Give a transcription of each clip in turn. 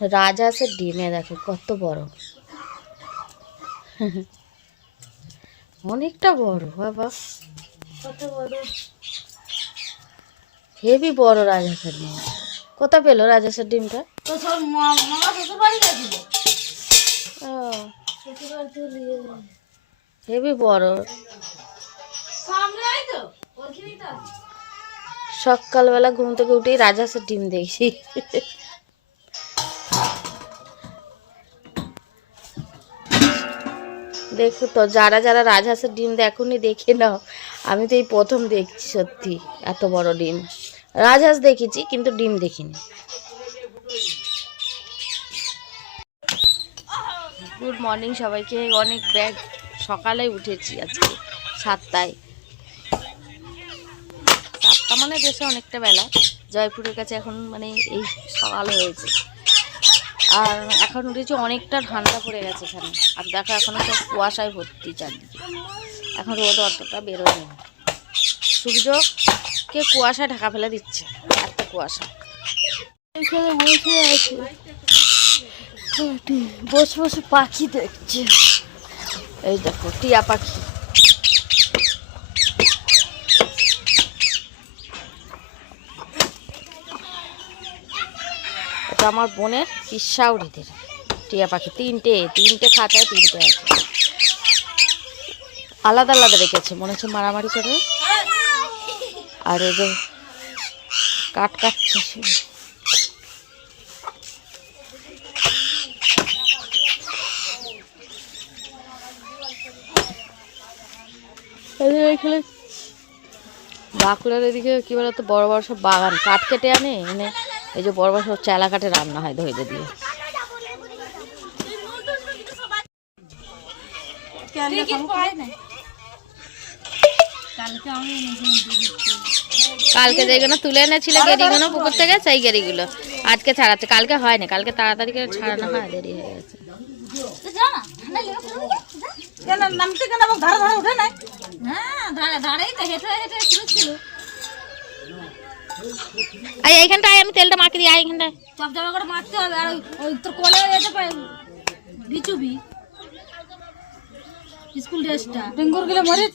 রাজহাঁসের ডিমে দেখো কত বড়। অনেকটা বড় বাবা। কত বড়? হেভি বড় রাজহাঁসের ডিম। কোথা পেল রাজহাঁসের ডিমটা। হেভি বড়। সকালবেলা ঘুম থেকে উঠেই রাজহাঁসের ডিম দেখছি দেখো তো, যারা যারা রাজহাঁসের ডিম দেখোনি, দেখে নাও। আমি তো এই প্রথম দেখছি সত্যি, এত বড় ডিম। রাজহাঁস দেখেছি, কিন্তু ডিম দেখিনি। গুড মর্নিং সবাইকে, অনেক ব্যাগ, সকালে উঠেছি আজকে, সাতটায়। সাতটা মানে দেশে অনেকটা বেলা। জয়পুরের কাছে এখন মানে এই সকাল হয়েছে। আর এখন উঠেছি অনেকটা ঠান্ডা পড়ে গেছে এখানে। আর দেখো এখনও সব কুয়াশায় ভর্তি চারদিকে। এখন রোদ অতটা বেরোয়নি। সূর্যকে কুয়াশায় ঢাকা ফেলে দিচ্ছে এত কুয়াশা। এখানে বসে আছে। বসে বসে পাখি দেখছে। এই দেখো টিয়া পাখি। এটা আমার বোনের পিসাউরিদের টিয়া পাখি, তিনটে তিনটে খাঁচায় তিনটে আছে। আলাদা আলাদা রেখেছে, মনে হচ্ছে মারামারি করে আর এই যে কাট কাটছে বাঁকুড়ার এদিকে কি বলতো, বড় বড় সব বাগান, কাঠ কেটে আনে, এনে এই যে বড় বড় সব চেলা কাঠে রান্না হয় ধৈর্য দিয়ে। কালকে যেগুলো তুলে এনেছিলে গেরিগুলো পুকুর থেকে সেই গেরিগুলো আজকে ছাড়াচ্ছে কালকে হয়নি কালকে তাড়াতাড়ি করে ছাড়ানো হয় দেরি হয়ে গেছে। নামতে কেন ধারে ধারে উঠে নাই? হ্যাঁ ধারে ধারেই তো হেঁটে হেঁটে আই এইখানটায় আমি তেলটা মাখিয়ে দিই আই এইখানটায়। চপ চাপা করে মারতে হবে আর ওই- তোর কোলে যেতে পারে। বিচুবি। স্কুল ড্রেসটা। ডেঙ্গুর গেলে মরে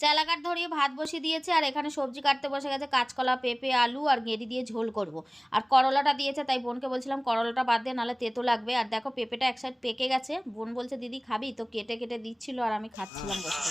চেলা কাঠ ধরিয়ে ভাত বসিয়ে দিয়েছে আর এখানে সবজি কাটতে বসে গেছে কাঁচকলা পেঁপে আলু আর গেঁড়ি দিয়ে ঝোল করব। আর করলাটা দিয়েছে তাই বোনকে বলছিলাম করলাটা বাদ দিয়ে নাহলে তেতো লাগবে। আর দেখো পেঁপেটা এক সাইড পেকে গেছে। বোন বলছে দিদি খাবি? তো কেটে কেটে দিচ্ছিল আর আমি খাচ্ছিলাম বসে।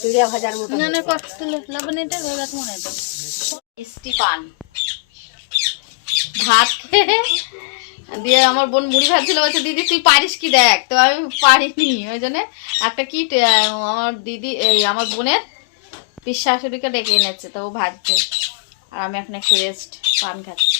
চুড়িয়া ভাজার দিয়ে আমার বোন মুড়ি ভাজছিল বলছে দিদি তুই পারিস কি দেখ? তো আমি পারিনি ওই জন্য একটা কি আমার দিদি এই আমার বোনের পিস শাশুড়িকে ডেকে এনেছে তো ও ভাজছে। আর আমি এখন একটু রেস্ট পান খাচ্ছি।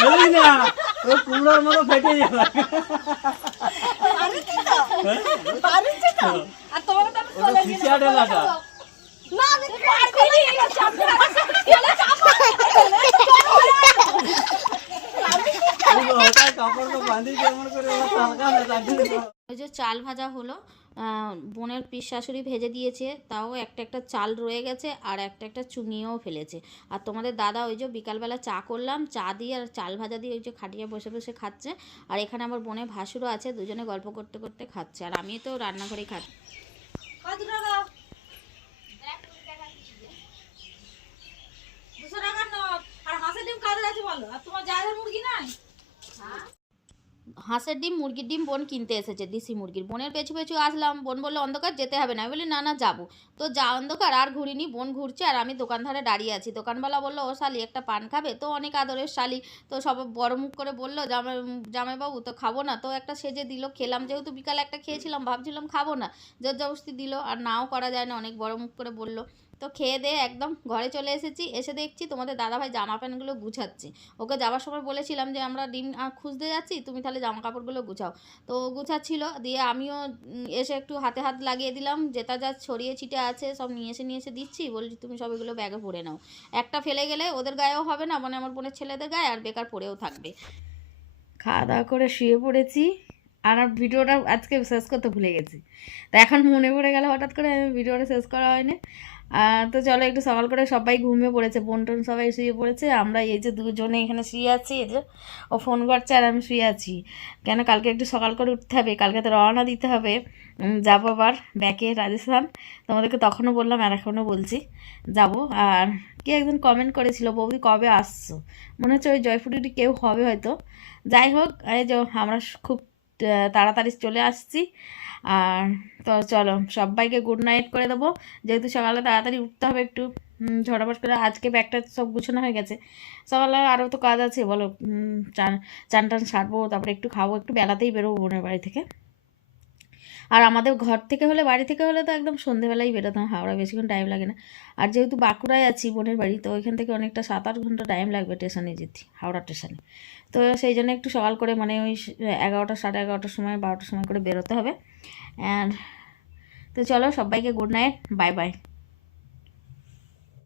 চলি না ও কুমড়োর মতো ফেটে যাবে। ওটা ফিসা ডেলাটা ওটা কাপড় বাঁধি কেমন করে ওরা হালকা না তার জন্য ওই যে চাল ভাজা হলো বোনের পিস শাশুড়ি ভেজে দিয়েছে তাও একটা একটা চাল রয়ে গেছে আর একটা একটা চুঙিয়েও ফেলেছে। আর তোমাদের দাদা ওই যে বিকালবেলা চা করলাম চা দিয়ে আর চাল ভাজা দিয়ে ওই যে খাটিয়ে বসে বসে খাচ্ছে। আর এখানে আমার বোনের ভাসুরও আছে দুজনে গল্প করতে করতে খাচ্ছে। আর আমি তো রান্নাঘরেই খাচ্ছি। দুশো টাকার নোট। আর হাঁসের ডিম কাদের আছে বলো? আর তোমার জায়গার মুরগি নাই? হাঁসের ডিম, মুরগির ডিম, বোন কিনতে এসেছে, দেশি মুরগির। বোনের পেছু পেছু আসলাম, বোন বলল, অন্ধকার, যেতে হবে না। বলি, না না, যাব। তো যা অন্ধকার, আর ঘুরিনি, বোন ঘুরছে, আর আমি দোকান ধারে দাঁড়িয়ে আছি। দোকানওয়ালা বলল, ও শালি, একটা পান খাবে? তো অনেক আদরের শালি, তো সব বড় মুখ করে বলল, জামাই, জামাইবাবু, তো খাব না। তো একটা সেজে দিল, খেলাম, যেহেতু বিকালে একটা খেয়েছিলাম, ভাবছিলাম খাব না, জোর জবরদস্তি দিল, আর নাও করা যায় না, অনেক বড় মুখ করে বলল। তো খেয়ে দিয়ে একদম ঘরে চলে এসেছি। এসে দেখছি তোমাদের দাদাভাই জামা প্যান্টগুলো গুছাচ্ছে। ওকে যাওয়ার সময় বলেছিলাম যে, আমরা ডিম খুঁজতে যাচ্ছি, তুমি তাহলে জামা কাপড়গুলো গুছাও। তো গুছাচ্ছিল, দিয়ে আমিও এসে একটু হাতে হাত লাগিয়ে দিলাম। যেটা যা ছড়িয়ে ছিটে আছে সব নিয়ে এসে নিয়ে এসে দিচ্ছি। বলছি, তুমি সব এগুলো ব্যাগে ভরে নাও। একটা ফেলে গেলে ওদের গায়েও হবে না মানে আমার বোনের ছেলেদের গায়ে, আর বেকার পড়েও থাকবে। খাওয়া দাওয়া করে শুয়ে পড়েছি। আর ভিডিওটা আজকে শেষ করতে ভুলে গেছি। তো এখন মনে পড়ে গেল হঠাৎ করে আমি ভিডিওটা শেষ করা হয়নি। তো চলো একটু সকাল করে সবাই ঘুমিয়ে পড়েছে, বোন টোন সবাই শুয়ে পড়েছে। আমরা এই যে দুজনে এখানে শুয়ে আছি, এই যে ও ফোন করছে আর আমি শুয়ে আছি। কেন কালকে একটু সকাল করে উঠতে হবে, কালকে তো রওনা দিতে হবে। যাব আবার ব্যাকে রাজস্থান। তোমাদেরকে তখনও বললাম আর এখনও বলছি, যাব। আর কে একজন কমেন্ট করেছিল, বৌদি কবে আসছো? মনে হচ্ছে ওই জয়পুরিটি কেউ হবে হয়তো। যাই হোক, এই যে আমরা খুব তাড়াতাড়ি চলে আসছি। আর তো চলো, সবাইকে গুড নাইট করে দেবো। যেহেতু সকালে তাড়াতাড়ি উঠতে হবে একটু ঝড়াপট করে আজকে ব্যাগটা সব গুছানো হয়ে গেছে। সকালে আরও তো কাজ আছে, বলো চান চান টান সারবো, তারপরে একটু খাব, একটু বেলাতেই বেরোবো বোনের বাড়ি থেকে। আর আমাদের ঘর থেকে হলে, বাড়ি থেকে হলে তো একদম সন্ধেবেলায় বেরোতাম। হাওড়া বেশিক্ষণ টাইম লাগে না। আর যেহেতু বাঁকুড়ায় আছি, বোনের বাড়ি, তো ওইখান থেকে অনেকটা সাত আট ঘণ্টা টাইম লাগবে স্টেশনে যেতে, হাওড়া স্টেশনে তো সেই জন্য একটু সকাল করে মানে ওই এগারোটা, সাড়ে এগারোটার সময়, বারোটার সময় করে বেরোতে হবে। অ্যান্ড তো চলো সবাইকে গুড নাইট বাই বাই